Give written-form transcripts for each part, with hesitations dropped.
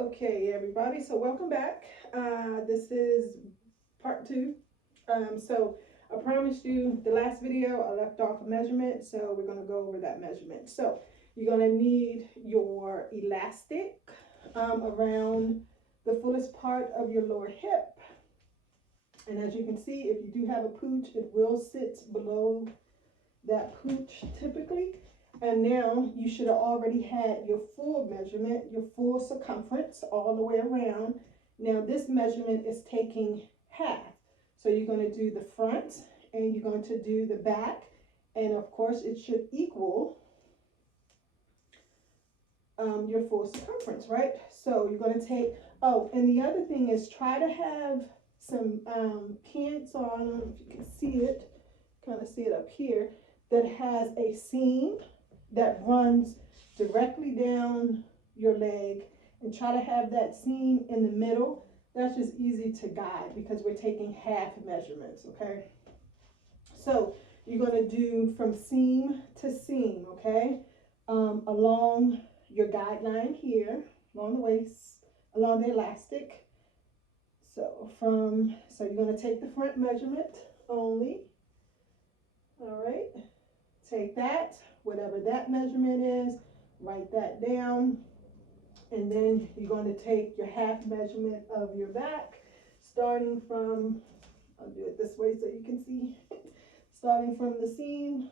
Okay, everybody, so welcome back. This is part two. So I promised you the last video I left off a measurement, so we're going to go over that measurement. So you're going to need your elastic around the fullest part of your lower hip. And as you can see, if you do have a pooch, it will sit below that pooch typically. And now you should have already had your full measurement, your full circumference all the way around. Now this measurement is taking half. So you're going to do the front and you're going to do the back. And of course it should equal your full circumference, right? So you're going to take, oh, and the other thing is try to have some pants on, I don't know if you can see it, kind of see it up here, that has a seam that runs directly down your leg, and try to have that seam in the middle. That's just easy to guide because we're taking half measurements, okay? So you're going to do from seam to seam, okay? Along your guideline here, along the waist, along the elastic. So you're going to take the front measurement only. All right, take that, whatever that measurement is, write that down, and then you're going to take your half measurement of your back, starting from, I'll do it this way so you can see, starting from the seam,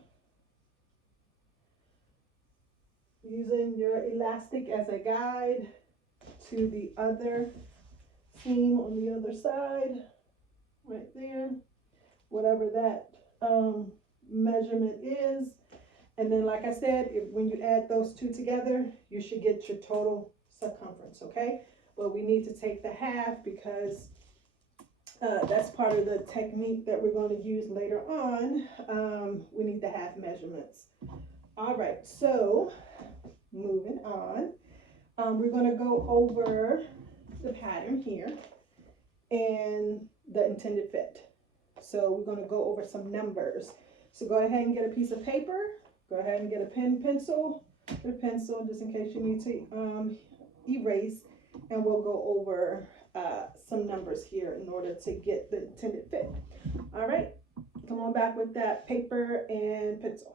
using your elastic as a guide to the other seam on the other side, right there, whatever that measurement is. And then like I said, when you add those two together, you should get your total circumference, okay? But we need to take the half because that's part of the technique that we're going to use later on. We need the half measurements. All right, so moving on, we're going to go over the pattern here and the intended fit. So we're going to go over some numbers. So go ahead and get a piece of paper. Go ahead and get a pen, pencil, get a pencil just in case you need to erase. And we'll go over some numbers here in order to get the intended fit. All right, come on back with that paper and pencil.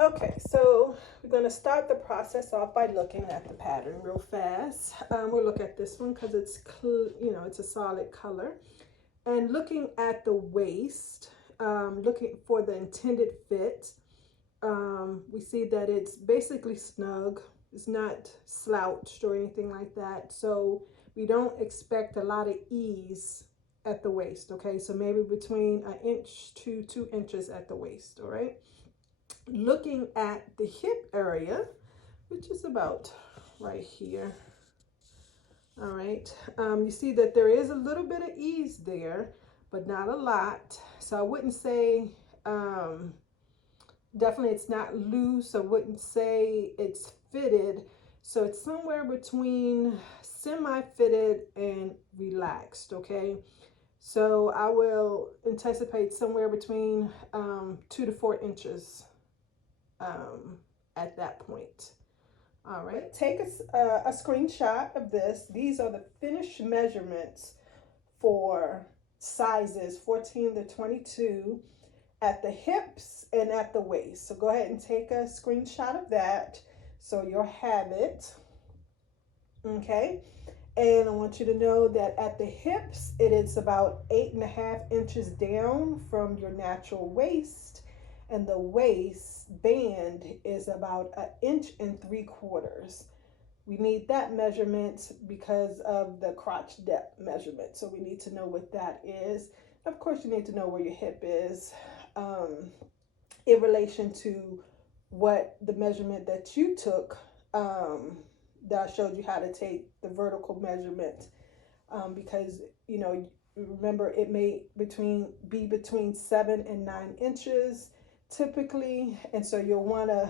Okay, so we're going to start the process off by looking at the pattern real fast. We'll look at this one because it's it's a solid color. And looking at the waist, looking for the intended fit, we see that it's basically snug. It's not slouched or anything like that. So we don't expect a lot of ease at the waist, okay? So maybe between 1 inch to 2 inches at the waist, all right? Looking at the hip area, which is about right here, all right, you see that there is a little bit of ease there, but not a lot. So I wouldn't say, definitely it's not loose. I wouldn't say it's fitted. So it's somewhere between semi-fitted and relaxed, okay? So I will anticipate somewhere between 2 to 4 inches at that point. All right, take a screenshot of this. These are the finished measurements for sizes 14 to 22 at the hips and at the waist. So go ahead and take a screenshot of that so you'll have it. Okay, and I want you to know that at the hips, it is about 8.5 inches down from your natural waist. And the waist band is about 1.75 inches. We need that measurement because of the crotch depth measurement. So we need to know what that is. Of course, you need to know where your hip is in relation to what the measurement that you took that I showed you how to take the vertical measurement because, remember it may be between 7 and 9 inches typically, and so you'll want to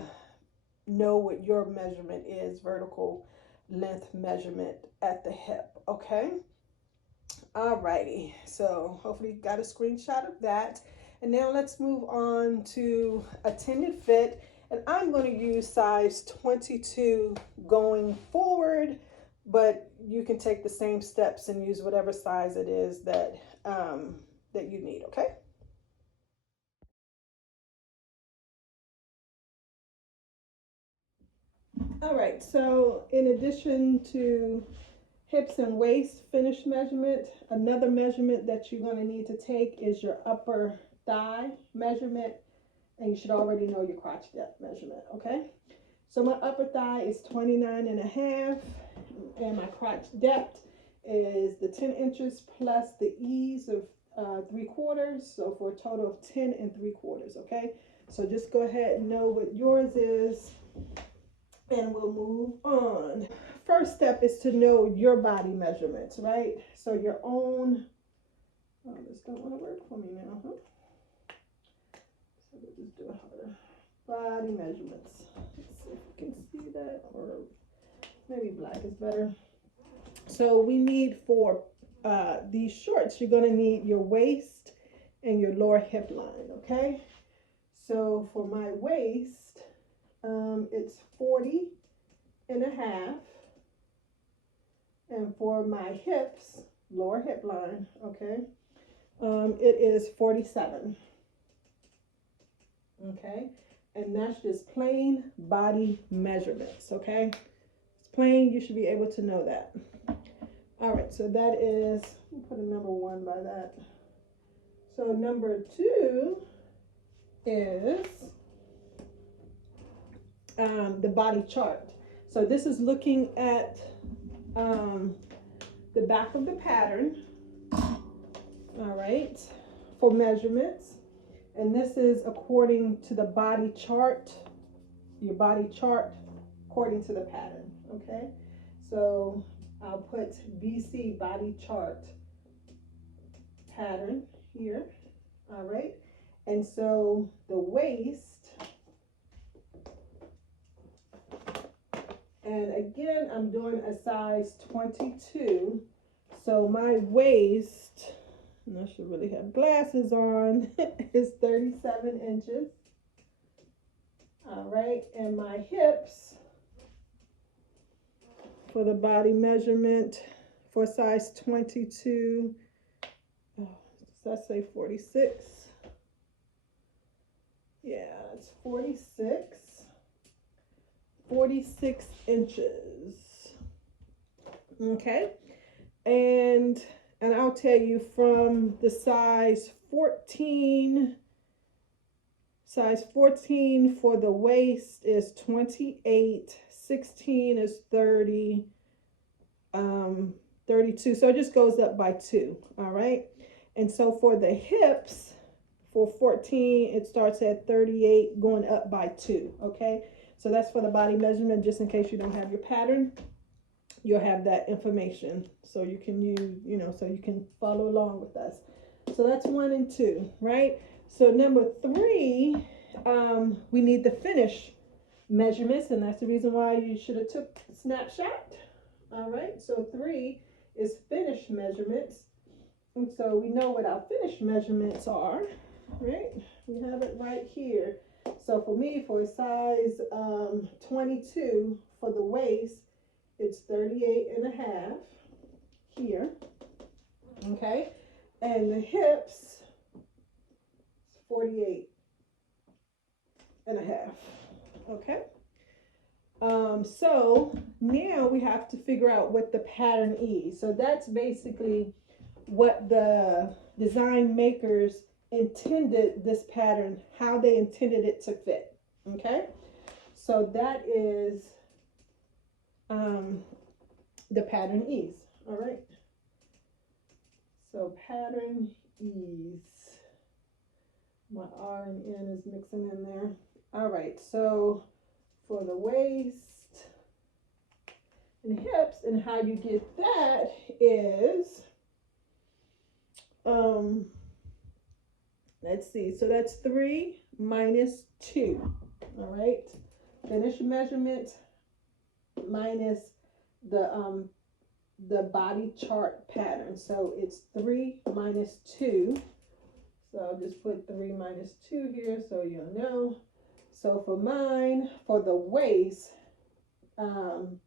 know what your measurement is, vertical length measurement at the hip, okay? Alrighty, so hopefully you got a screenshot of that. And now let's move on to a tended fit. And I'm going to use size 22 going forward, but you can take the same steps and use whatever size it is that that you need, okay? All right, so in addition to hips and waist finish measurement, another measurement that you're going to need to take is your upper thigh measurement, and you should already know your crotch depth measurement, okay? So my upper thigh is 29 and a half, and my crotch depth is the 10 inches plus the ease of 3/4, so for a total of 10 3/4, okay? So just go ahead and know what yours is, and we'll move on. First step is to know your body measurements, right? So your own, oh, this don't want to work for me now, huh? So we'll just do it harder. Body measurements. Let's see if you can see that, or maybe black is better. So we need for these shorts, you're going to need your waist and your lower hip line, okay? So for my waist, it's 40 and a half. And for my hips, lower hip line, okay, it is 47. Okay, and that's just plain body measurements, okay? It's plain, you should be able to know that. All right, so that is, we'll put a number 1 by that. So number 2 is the body chart. So this is looking at the back of the pattern, all right, for measurements. And this is according to the body chart, your body chart according to the pattern, okay? So I'll put BC body chart pattern here, all right? And so the waist, and again, I'm doing a size 22. So my waist, and I should really have glasses on, is 37 inches. All right, and my hips for the body measurement for size 22, oh, does that say 46? Yeah, it's 46 inches. Okay, and I'll tell you from the size 14 for the waist is 28, 16 is 30, 32, so it just goes up by 2. All right, and so for the hips for 14 it starts at 38 going up by 2. Okay, so that's for the body measurement, just in case you don't have your pattern. You'll have that information so you can use, so you can follow along with us. So that's 1 and 2, right? So number 3, we need the finish measurements, and that's the reason why you should have took a snapshot. All right, so 3 is finish measurements. And so we know what our finish measurements are, right? We have it right here. So for me, for a size 22 for the waist, it's 38 and a half here, okay? And the hips, 48 and a half, okay? So now we have to figure out what the pattern is. So that's basically what the design makers intended this pattern, how they intended it to fit, okay? So that is the pattern ease, all right? So pattern ease. My R and N is mixing in there. All right, so for the waist and hips, and how you get that is, let's see, so that's 3 minus 2, all right? Finish measurement minus the body chart pattern. So it's 3 minus 2, So I'll just put 3 minus 2 here so you'll know. So for mine, for the waist,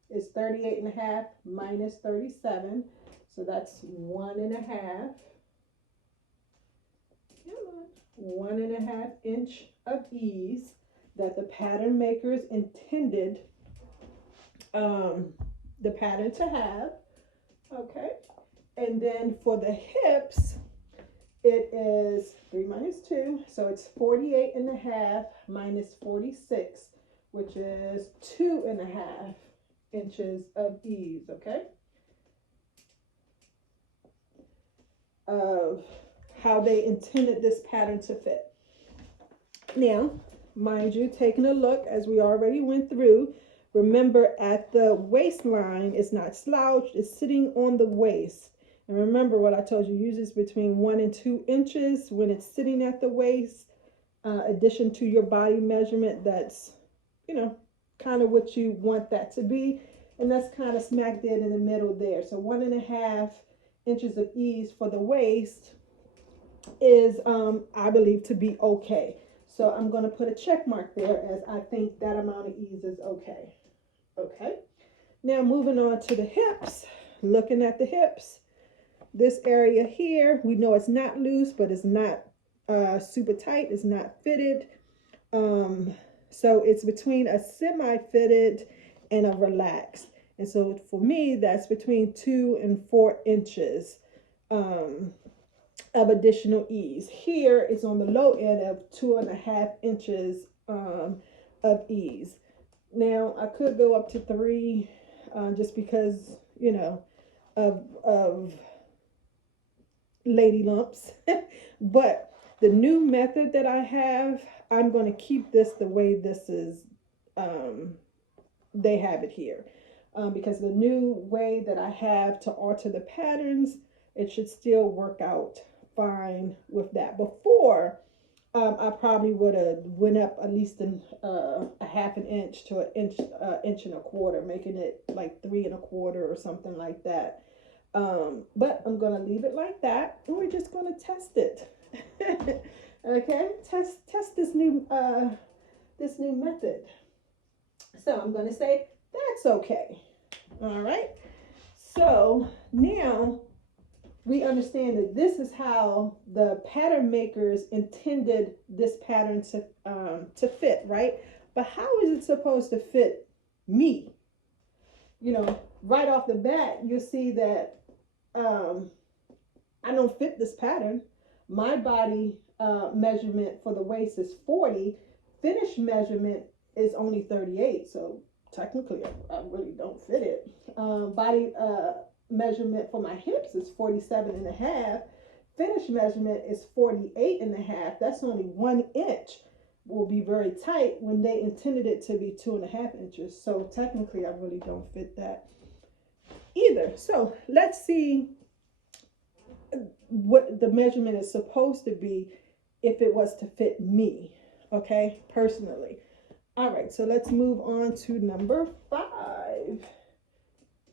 it's 38.5 minus 37. So that's 1.5. Come on. 1.5 inch of ease that the pattern makers intended the pattern to have. Okay. And then for the hips, it is 3 minus 2. So it's 48.5 minus 46, which is 2.5 inches of ease. Okay. Of how they intended this pattern to fit. Now, mind you, taking a look as we already went through, remember at the waistline, it's not slouched, it's sitting on the waist. And remember what I told you, use this between 1 and 2 inches when it's sitting at the waist, addition to your body measurement. That's, kind of what you want that to be. And that's kind of smack dead in the middle there. So 1.5 inches of ease for the waist is, I believe, to be okay. So I'm going to put a check mark there as I think that amount of ease is okay. Okay. Now moving on to the hips. Looking at the hips. This area here, we know it's not loose, but it's not super tight. It's not fitted. So it's between a semi-fitted and a relaxed. And so for me, that's between 2 and 4 inches of additional ease. Here it's on the low end of 2.5 inches of ease. Now I could go up to 3 just because, of lady lumps. But the new method that I have, I'm going to keep this the way this is, they have it here. Because the new way that I have to alter the patterns, it should still work out fine with that. Before, I probably would have went up at least a half an inch to an inch, inch and a quarter, making it like 3 1/4 or something like that. But I'm gonna leave it like that, and we're just gonna test it. Okay, test this new method. So I'm gonna say that's okay. All right. So now we understand that this is how the pattern makers intended this pattern to fit, right? But how is it supposed to fit me? Right off the bat, you'll see that I don't fit this pattern. My body measurement for the waist is 40. Finished measurement is only 38. So technically, I really don't fit it. Body measurement for my hips is 47.5. Finished measurement is 48.5. That's only 1 inch. Will be very tight when they intended it to be 2.5 inches. So technically, I really don't fit that either. So let's see what the measurement is supposed to be if it was to fit me, okay, personally. All right, so let's move on to number 5,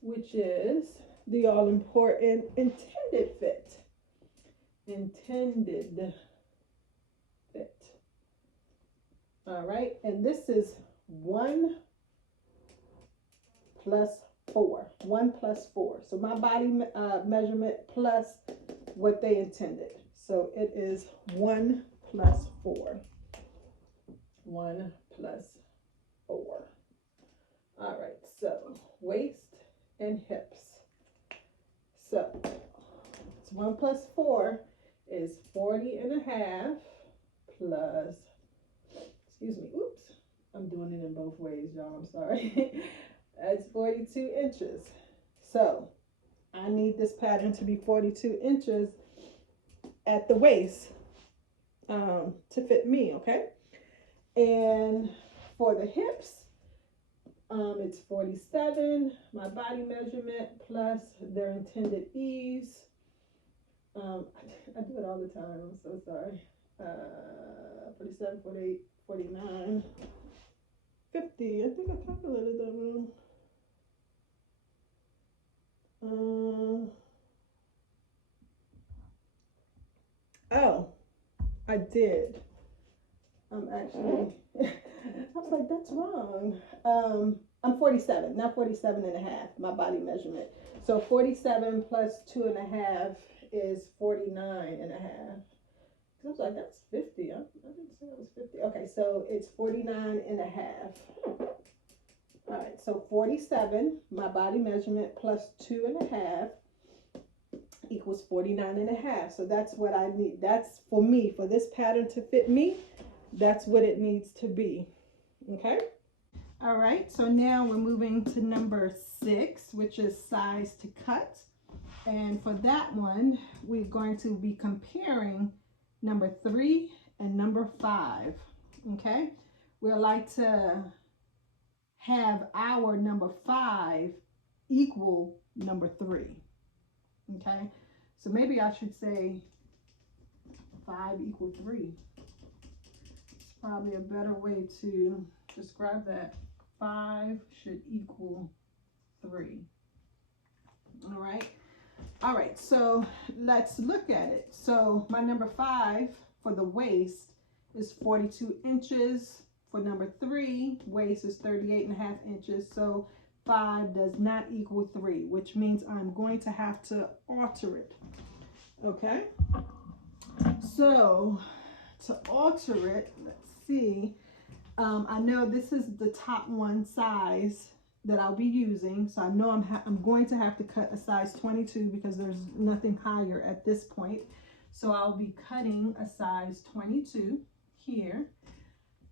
which is the all-important intended fit. Intended fit. All right, and this is 1 plus 4. 1 plus 4. So my body measurement plus what they intended. So it is 1 plus 4. 1 plus 4. All right, so waist and hips. So it's 1 plus 4 is 40.5 plus, excuse me, oops, I'm doing it in both ways, y'all, I'm sorry. That's 42 inches. So I need this pattern to be 42 inches at the waist to fit me, okay? And for the hips, it's 47, my body measurement plus their intended ease. I do it all the time, I'm so sorry. 47, 48, 49, 50. I think I calculated that wrong. Oh, I did. I'm actually, I was like, that's wrong. I'm 47, not 47 and a half, my body measurement. So 47 plus 2.5 is 49 and a half. I was like, that's 50. I didn't say it was 50. Okay, so it's 49 and a half. All right, so 47, my body measurement, plus 2.5 equals 49 and a half. So that's what I need. That's for me, for this pattern to fit me, that's what it needs to be. Okay. All right, so now we're moving to number 6, which is size to cut. And for that one, we're going to be comparing number 3 and number 5. Okay, we'd like to have our number 5 equal number 3. Okay, so maybe I should say 5 equal 3. It's probably a better way to describe that. 5 should equal 3. All right. All right, so let's look at it. So my number 5 for the waist is 42 inches. For number 3, waist is 38.5 inches. So 5 does not equal 3, which means I'm going to have to alter it. Okay. So to alter it, let's see. I know this is the top one size that I'll be using, so I know I'm going to have to cut a size 22 because there's nothing higher at this point. So I'll be cutting a size 22 here,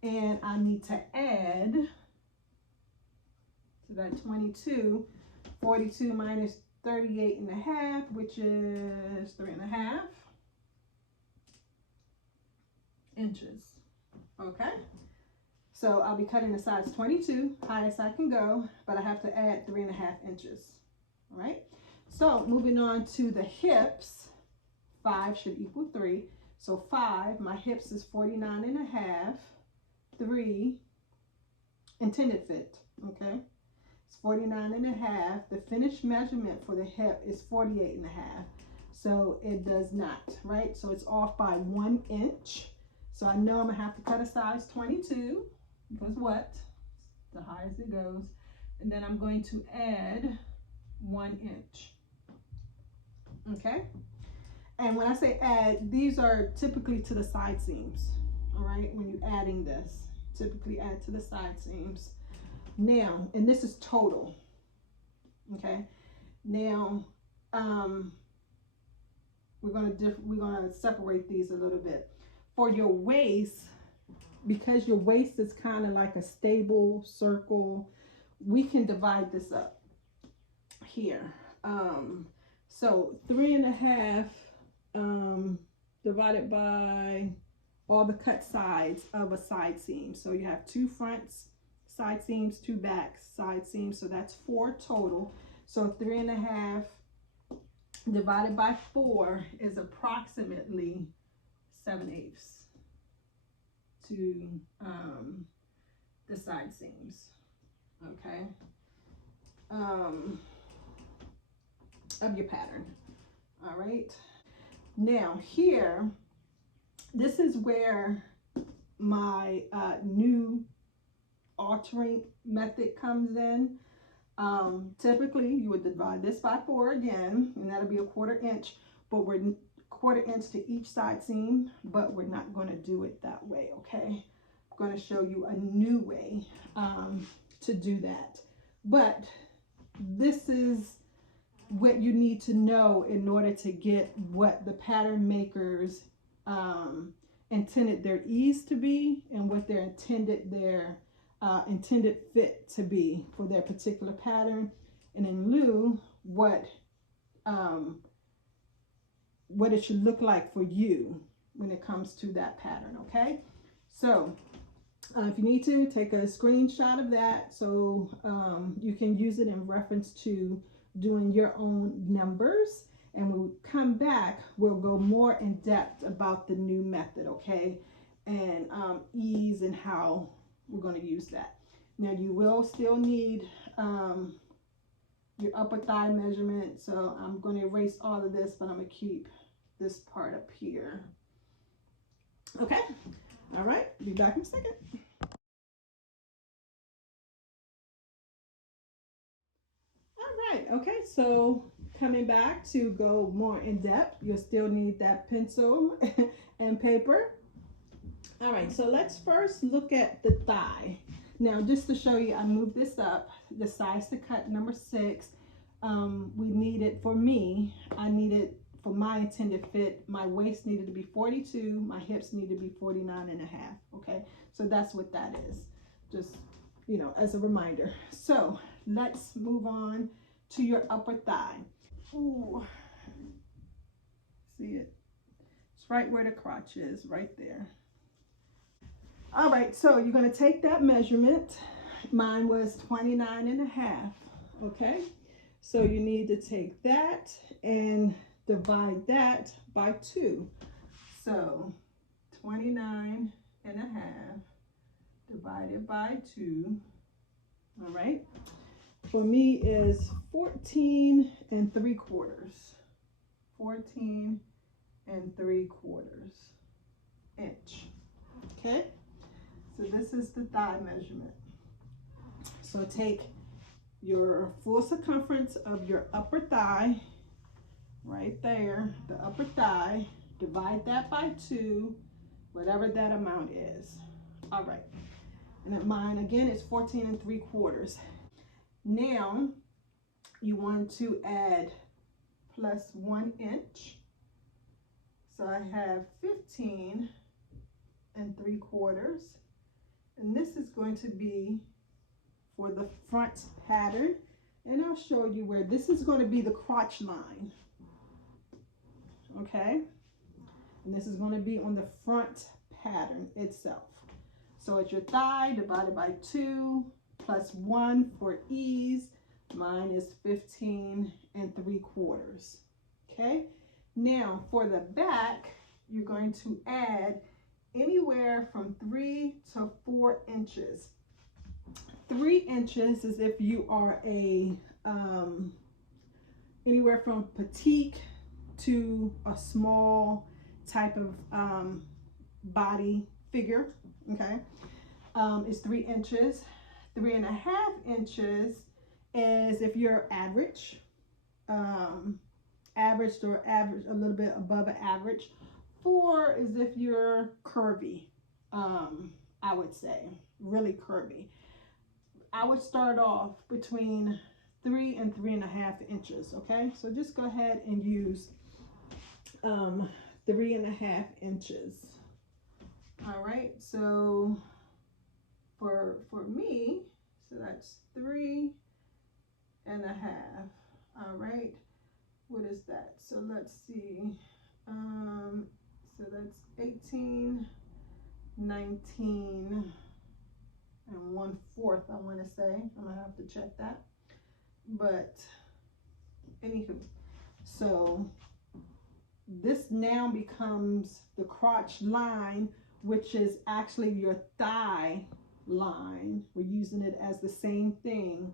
and I need to add to that 22 42 minus 38.5, which is 3.5 inches. Okay. So I'll be cutting a size 22, highest I can go, but I have to add 3.5 inches. All right. So moving on to the hips, 5 should equal 3. So 5, my hips is 49.5, 3, intended fit. Okay. It's 49.5. The finished measurement for the hip is 48.5. So it does not, right? So it's off by 1 inch. So I know I'm gonna have to cut a size 22. Because what? The highest it goes. And then I'm going to add 1 inch. Okay? And when I say add, these are typically to the side seams. All right? When you're adding this, typically add to the side seams. Now, and this is total. Okay? Now, we're gonna separate these a little bit. For your waist, because your waist is kind of like a stable circle, we can divide this up here. So 3.5 divided by all the cut sides of a side seam. So you have 2 fronts side seams, 2 backs side seams, so that's 4 total. So 3.5 divided by 4 is approximately 7/8 to the side seams. Okay, of your pattern. All right, now here, this is where my new altering method comes in. Typically you would divide this by 4 again, and that'll be a 1/4 inch, but we're 1/4 inch to each side seam, but we're not going to do it that way. Okay, I'm going to show you a new way to do that, but this is what you need to know in order to get what the pattern makers intended their ease to be and what their intended fit to be for their particular pattern, and in lieu what it should look like for you when it comes to that pattern. Okay, so if you need to, take a screenshot of that so you can use it in reference to doing your own numbers, and when we come back we'll go more in depth about the new method, okay, and ease and how we're going to use that. Now you will still need your upper thigh measurement, so I'm going to erase all of this, but I'm going to keep this part up here. Okay. All right. Be back in a second. All right. Okay. So coming back to go more in depth, you'll still need that pencil and paper. All right. So let's first look at the thigh. Now, just to show you, I moved this up. The size to cut number 6. We needed, for me, I needed, for my intended fit, my waist needed to be 42, my hips needed to be 49 and a half. Okay, so that's what that is, just, you know, as a reminder. So let's move on to your upper thigh. Ooh, see it? It's right where the crotch is, right there. All right, so you're going to take that measurement. Mine was 29 and a half. Okay, so you need to take that and divide that by 2. So 29 and a half divided by 2. All right, for me is 14 and 3/4. 14 and 3/4 inch. Okay, so this is the thigh measurement. So take your full circumference of your upper thigh, right there, the upper thigh, divide that by 2, whatever that amount is. All right, and at mine again is 14 and 3/4. Now you want to add plus 1 inch. So I have 15 and 3/4, and this is going to be for the front pattern, and I'll show you where this is going to be the crotch line. Okay, and this is going to be on the front pattern itself. So it's your thigh divided by 2 plus 1 for ease. Mine is 15 and 3/4. Okay, now for the back, you're going to add anywhere from 3 to 4 inches. 3 inches is if you are a anywhere from petite to a small type of body figure. Okay, is 3 inches. 3.5 inches is if you're average, average or average, a little bit above an average. 4 is if you're curvy, I would say, really curvy. I would start off between 3 and 3.5 inches. Okay, so just go ahead and use 3.5 inches. All right, so for me, so that's 3.5. All right, what is that? So let's see. So that's 18, 19 and 1/4, I want to say. I'm gonna have to check that, but anywho, so this now becomes the crotch line, which is actually your thigh line. We're using it as the same thing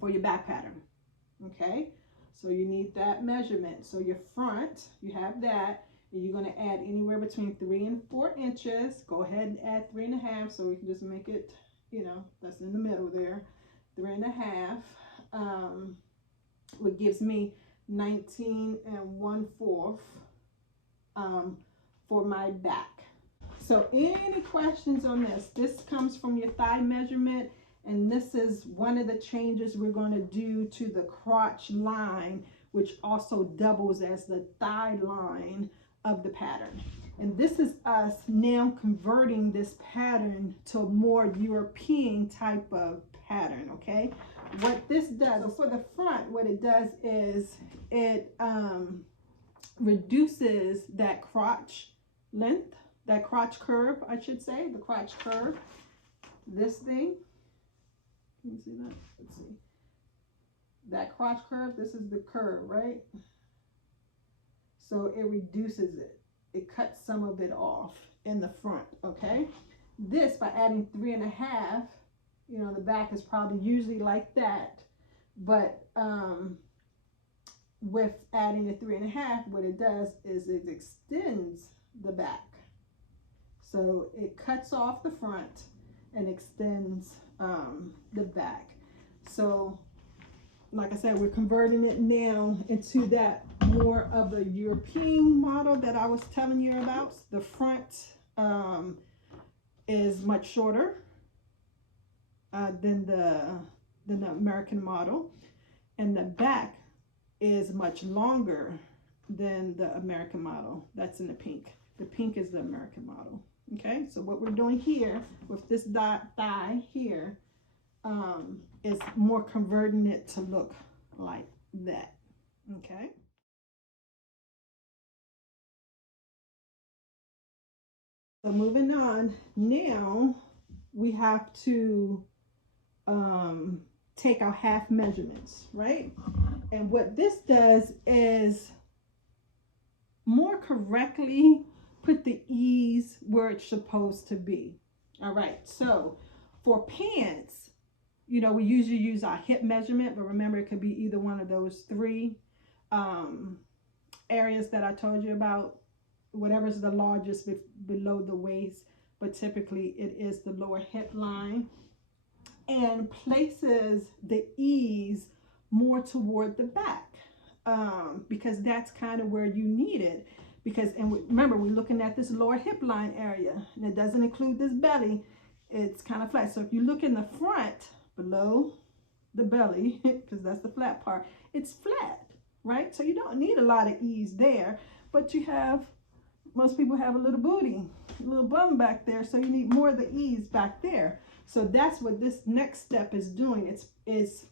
for your back pattern. Okay, so you need that measurement. So your front, you have that, and you're going to add anywhere between 3 and 4 inches. Go ahead and add 3.5, so we can just make it, you know, that's in the middle there. 3.5, what gives me 19 and 1/4 for my back. So any questions on this? This comes from your thigh measurement, and this is one of the changes we're going to do to the crotch line, which also doubles as the thigh line of the pattern. And this is us now converting this pattern to a more European type of pattern. Okay, what this does, so for the front, what it does is it reduces that crotch length, that crotch curve, I should say, the crotch curve. This thing, can you see that? Let's see. That crotch curve, this is the curve, right? So it reduces it. It cuts some of it off in the front, okay? This, by adding 3.5, you know, the back is probably usually like that, but with adding the 3.5, what it does is it extends the back. So it cuts off the front and extends the back. So like I said, we're converting it now into that more of the European model that I was telling you about. The front is much shorter than the American model, and the back is much longer than the American model. That's in the pink. The pink is the American model. Okay, so what we're doing here with this thigh here is more converting it to look like that. Okay. So moving on, now we have to take our half measurements, right? And what this does is more correctly put the ease where it's supposed to be. All right, so for pants, you know, we usually use our hip measurement, but remember it could be either one of those three areas that I told you about, whatever's the largest below the waist, but typically it is the lower hip line, and places the ease more toward the back because that's kind of where you need it. Because, and remember, we're looking at this lower hip line area, and it doesn't include this belly. It's kind of flat. So if you look in the front, below the belly, because that's the flat part, it's flat, right? So you don't need a lot of ease there, but you have, most people have a little booty, a little bum back there, so you need more of the ease back there. So that's what this next step is doing. It's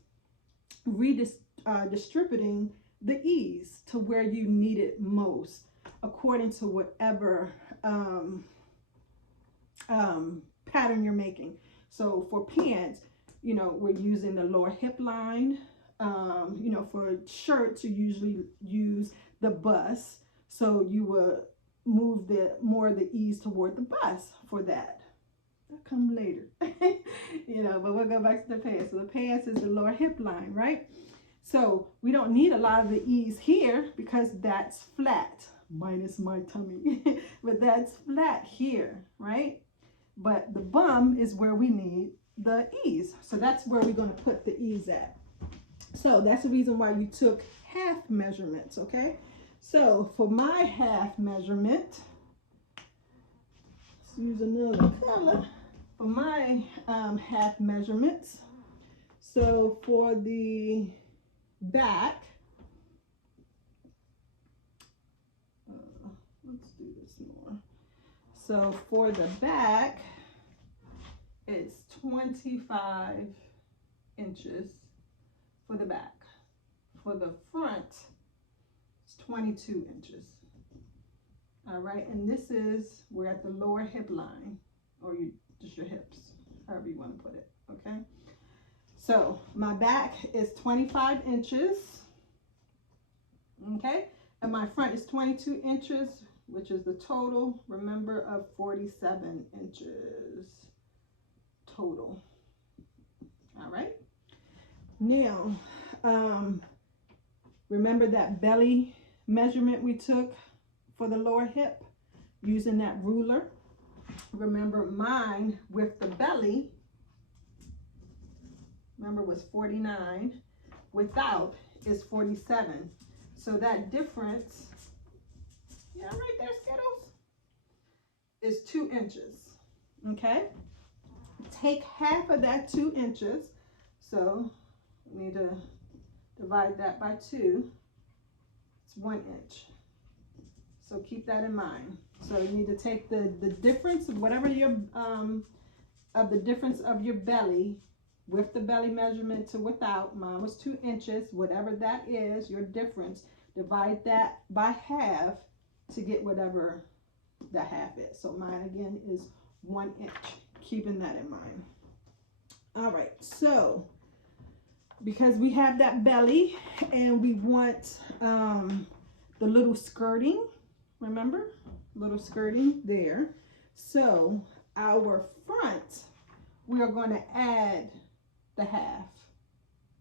redistributing the ease to where you need it most, according to whatever pattern you're making. So for pants, you know, we're using the lower hip line. You know, for shirts, you usually use the bust. So you will move more of the ease toward the bust for that. That'll come later. You know, but we'll go back to the pants. So the pants is the lower hip line, right? So we don't need a lot of the ease here because that's flat, minus my tummy. But that's flat here, right? But the bum is where we need the ease. So that's where we're going to put the ease at. So that's the reason why you took half measurements, okay? So for my half measurement, let's use another color. For my half measurements, so for the back, let's do this more. So for the back, it's 25 inches for the back. For the front, it's 22 inches. All right, and this is, we're at the lower hip line, or just your hips, however you want to put it, okay? So my back is 25 inches, okay? And my front is 22 inches, which is the total, remember, of 47 inches total. All right. Now, remember that belly measurement we took for the lower hip using that ruler? Remember mine with the belly, remember, was 49. Without is 47. So that difference, yeah, right there, Skittles, is 2 inches. Okay? Take half of that 2 inches. So we need to divide that by 2. It's 1 inch. So keep that in mind. So you need to take the difference of whatever your of the difference of your belly with the belly measurement to without. Mine was 2 inches, whatever that is, your difference. Divide that by half to get whatever the half is. So mine again is 1 inch. Keeping that in mind. All right, so because we have that belly and we want the little skirting, remember, little skirting there. So our front, we are going to add the half.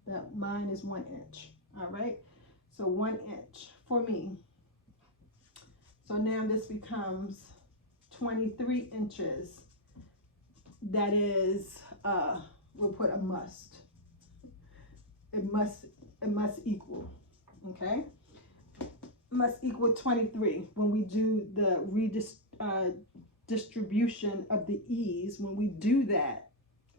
That mine is 1 inch. All right, so 1 inch for me. So now this becomes 23 inches. That is, we'll put a must. It must equal, okay? Must equal 23. When we do the distribution of the ease, when we do that,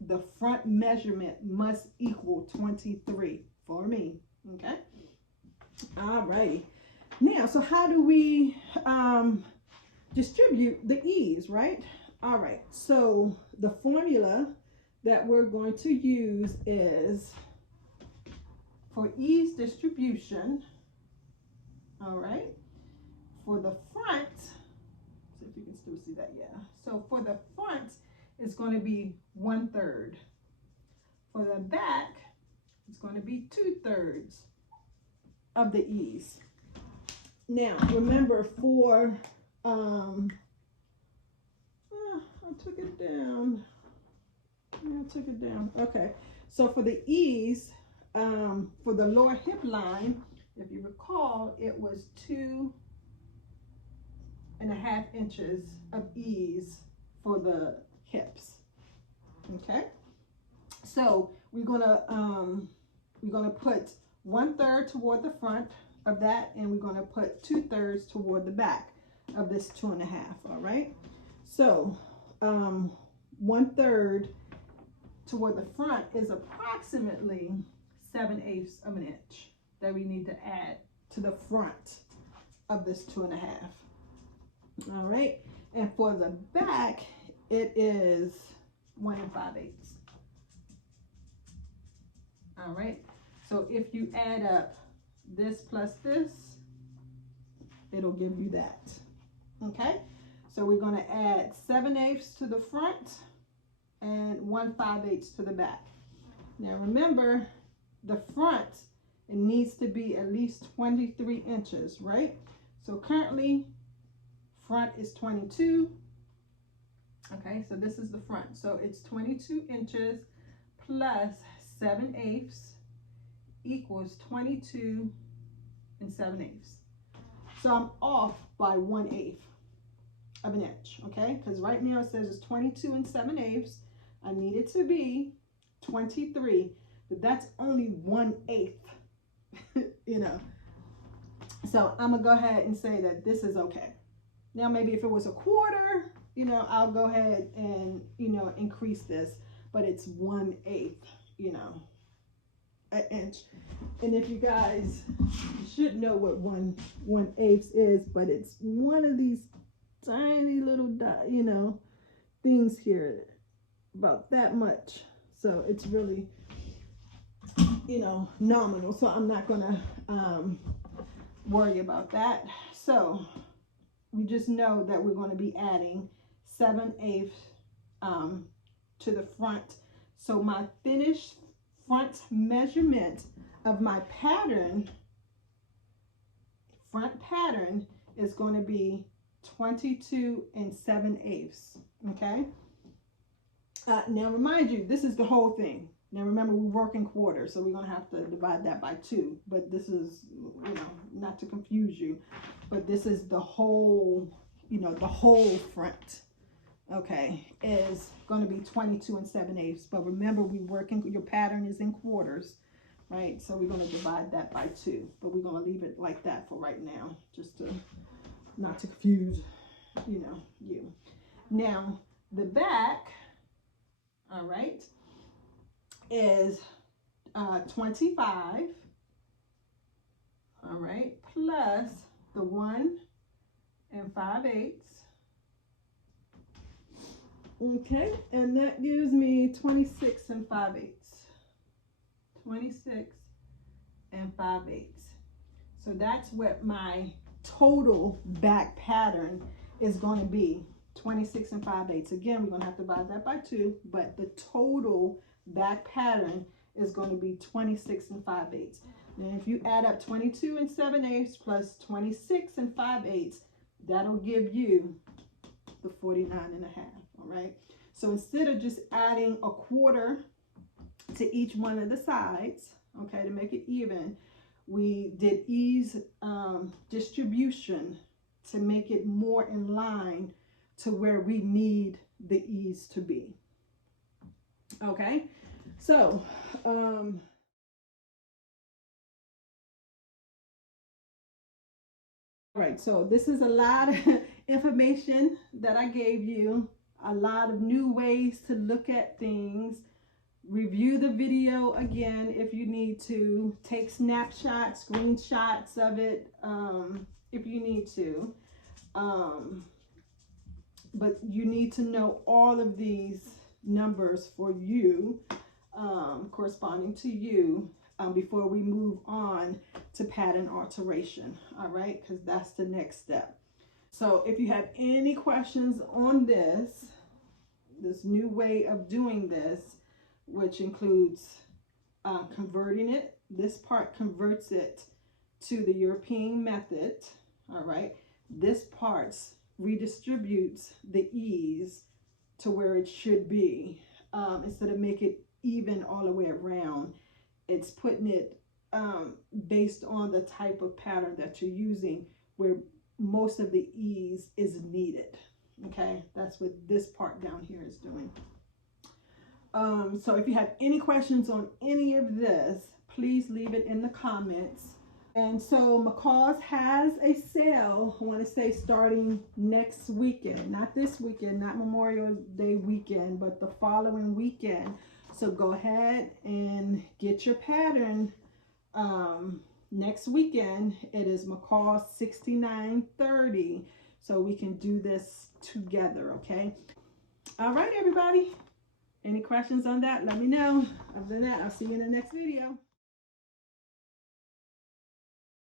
the front measurement must equal 23 for me, okay? All righty. Now, so how do we distribute the ease, right? All right, so the formula that we're going to use is for ease distribution, all right, for the front, see if you can still see that, yeah. So for the front, it's going to be 1/3. For the back, it's going to be 2/3 of the ease. Now, remember for, I took it down. Yeah, I took it down. Okay, so for the ease, for the lower hip line, if you recall, it was 2.5 inches of ease for the hips. Okay, so we're gonna put 1/3 toward the front of that, and we're gonna put 2/3 toward the back of this 2.5. All right, so 1/3 toward the front is approximately 7/8 of an inch that we need to add to the front of this 2.5. All right, and for the back, it is 1 5/8. All right, so if you add up this plus this, it'll give you that. Okay, so we're going to add 7/8 to the front and 1 5/8 to the back. Now remember, the front, it needs to be at least 23 inches, right? So currently, front is 22. Okay, so this is the front. So it's 22 inches plus 7/8 equals 22 7/8. So I'm off by 1/8 of an inch, okay? Because right now it says it's 22 7/8. I need it to be 23, but that's only 1/8, you know. So I'm gonna go ahead and say that this is okay. Now maybe if it was 1/4, you know, I'll go ahead and, you know, increase this, but it's 1/8, you know, an inch. And if you guys should know what 1/8 is, but it's one of these tiny little you know, things here, about that much. So it's really, you know, nominal. So I'm not gonna worry about that. So we just know that we're going to be adding 7/8 to the front. So my finished front measurement of my pattern, front pattern, is going to be 22 7/8. Okay. Now remind you, this is the whole thing. Now remember, we work in quarters, so we're going to have to divide that by 2. But this is, you know, not to confuse you, but this is the whole, you know, the whole front, okay, is going to be 22 7/8. But remember, we work in, your pattern is in quarters, right? So we're going to divide that by 2. But we're going to leave it like that for right now, just to not to confuse, you know, you. Now, the back, all right, is 25, all right, plus the 1 5/8. Okay, and that gives me 26 5/8. 26 5/8. So that's what my total back pattern is going to be, 26 5/8. Again, we're going to have to divide that by 2, but the total back pattern is going to be 26 5/8. Now, if you add up 22 7/8 plus 26 5/8, that'll give you the 49.5. All right. So instead of just adding 1/4 to each one of the sides, okay, to make it even, we did ease distribution to make it more in line to where we need the ease to be. Okay, so all right, so this is a lot of information that I gave you, a lot of new ways to look at things. Review the video again if you need to. Take snapshots, screenshots of it if you need to. But you need to know all of these numbers for you, corresponding to you, before we move on to pattern alteration. All right, because that's the next step. So if you have any questions on this new way of doing this, which includes converting it, this part converts it to the European method. All right, this part redistributes the ease to where it should be. Instead of make it even all the way around, it's putting it based on the type of pattern that you're using, where most of the ease is needed. Okay, that's what this part down here is doing. So if you have any questions on any of this, please leave it in the comments. And so McCall's has a sale, I want to say starting next weekend, not this weekend, not Memorial Day weekend, but the following weekend. So go ahead and get your pattern. Next weekend, it is McCall 6930. So we can do this together, okay? All right, everybody. Any questions on that? Let me know. Other than that, I'll see you in the next video.